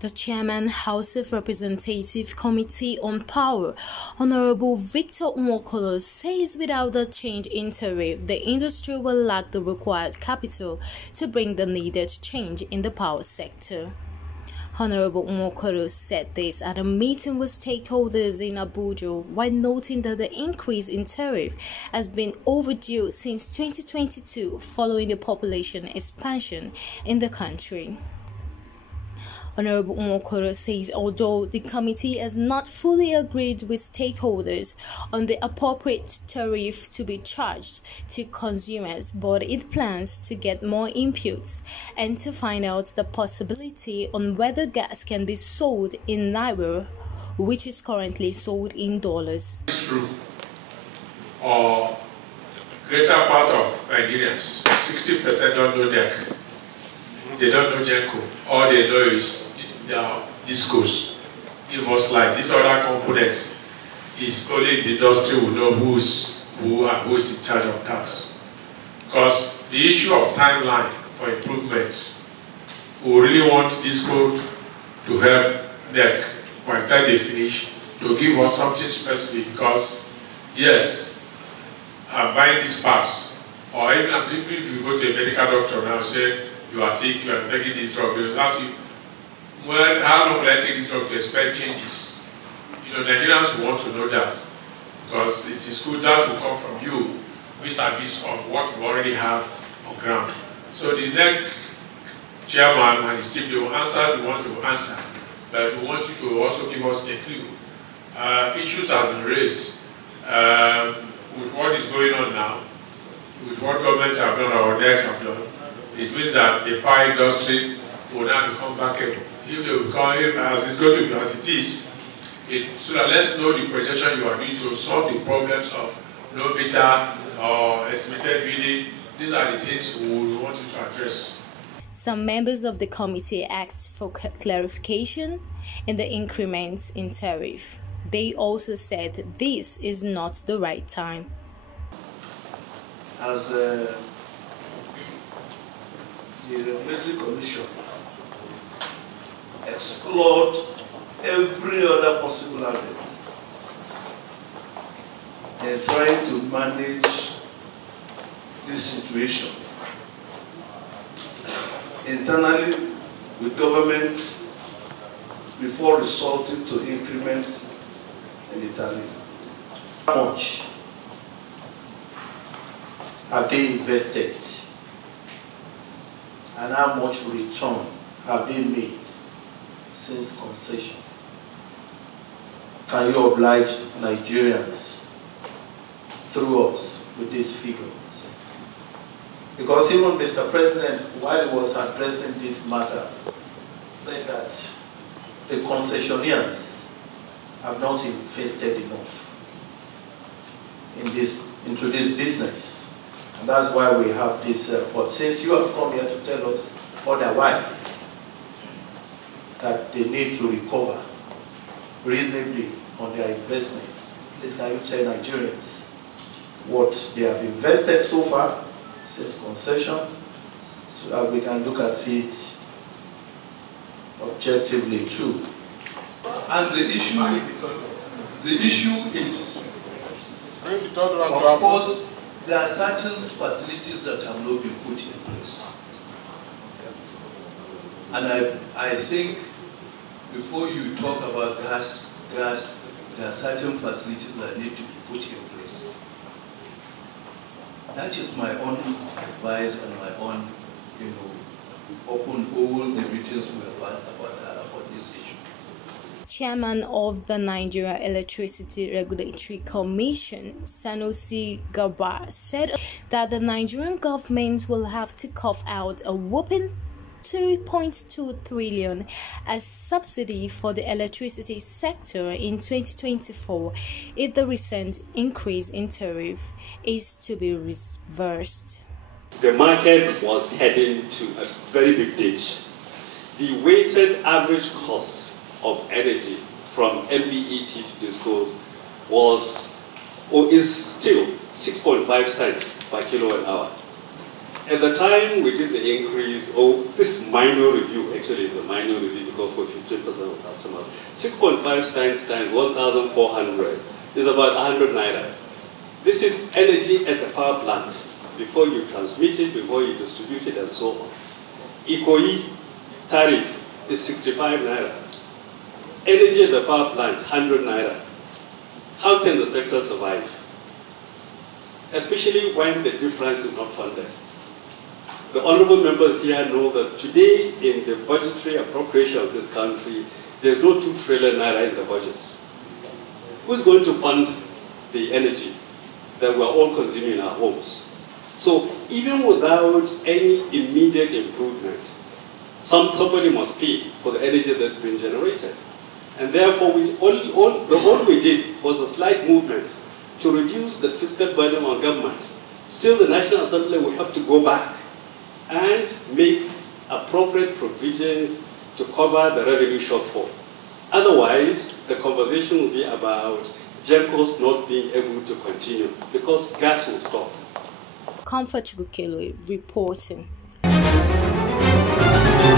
The chairman, House of Representative Committee on Power, Honorable Victor Nwokolo, says without the change in tariff, the industry will lack the required capital to bring the needed change in the power sector. Honorable Nwokolo said this at a meeting with stakeholders in Abuja, while noting that the increase in tariff has been overdue since 2022 following the population expansion in the country. Honorable Nwokolo says although the committee has not fully agreed with stakeholders on the appropriate tariff to be charged to consumers, but it plans to get more inputs and to find out the possibility on whether gas can be sold in Naira, which is currently sold in dollars. It's true. Or greater part of Nigerians, 60% don't know NEC. They don't know GENCO. All they know is discos. Give us like these other components. Is only the industry will know who is in charge of tax. Because the issue of timeline for improvement, we really want disco to help NEC by the time they finish to give us something specific. Because yes, I'm buying these parts, or even if you go to a medical doctor now and say you are sick, you are taking this drug, they will ask you, well, how long will I take this drug to expect changes? You know, Nigerians want to know that, because it is good that will come from you vis-a-vis of what you already have on ground. So the next chairman and his team, they will answer the ones they will answer, but we want you to also give us a clue. Issues have been raised with what is going on now, with what governments have done or NEC have done. It means that the power industry will now become bankable. If they become, as it's going to be as it is, so that let's know the projection you are doing to solve the problems of no meter or estimated bidding. These are the things we want you to address. Some members of the committee asked for clarification in the increments in tariff. They also said this is not the right time. As the Regulatory Commission explored every other possible avenue, they're trying to manage this situation internally with government before resorting to increment in the tariff. How much have they invested and how much return have they made since concession? Can you oblige Nigerians through us with these figures? Because even Mr. President, while he was addressing this matter, said that the concessionaires have not invested enough into this business. And that's why we have this, but since you have come here to tell us otherwise, that they need to recover reasonably on their investment, please can you tell Nigerians what they have invested so far since concession, so that we can look at it objectively too. And the issue is, of course, there are certain facilities that have not been put in place. And I think before you talk about gas, there are certain facilities that need to be put in place. That is my own advice and my own, open all the meetings we have had about this issue. Chairman of the Nigeria Electricity Regulatory Commission, Sanusi Garba, said that the Nigerian government will have to cough out a whopping 3.2 trillion as subsidy for the electricity sector in 2024 if the recent increase in tariff is to be reversed. The market was heading to a very big ditch. The weighted average cost of energy from MBET to discos was or is still 6.5 cents per kilowatt hour. At the time we did the increase, this minor review, actually is a minor review because for 15% of customers, 6.5 cents times 1,400 is about 100 naira. This is energy at the power plant, before you transmit it, before you distribute it, and so on. ECOE tariff is 65 naira. Energy at the power plant, 100 naira. How can the sector survive? Especially when the difference is not funded. The honorable members here know that today in the budgetary appropriation of this country, there's no 2 trillion naira in the budget. Who's going to fund the energy that we're all consuming in our homes? So even without any immediate improvement, somebody must pay for the energy that's been generated. And therefore, all we did was a slight movement to reduce the fiscal burden on government. Still, the National Assembly will have to go back and make appropriate provisions to cover the revenue shortfall. Otherwise, the conversation will be about GENCOs not being able to continue because gas will stop. Comfort Chukelo reporting.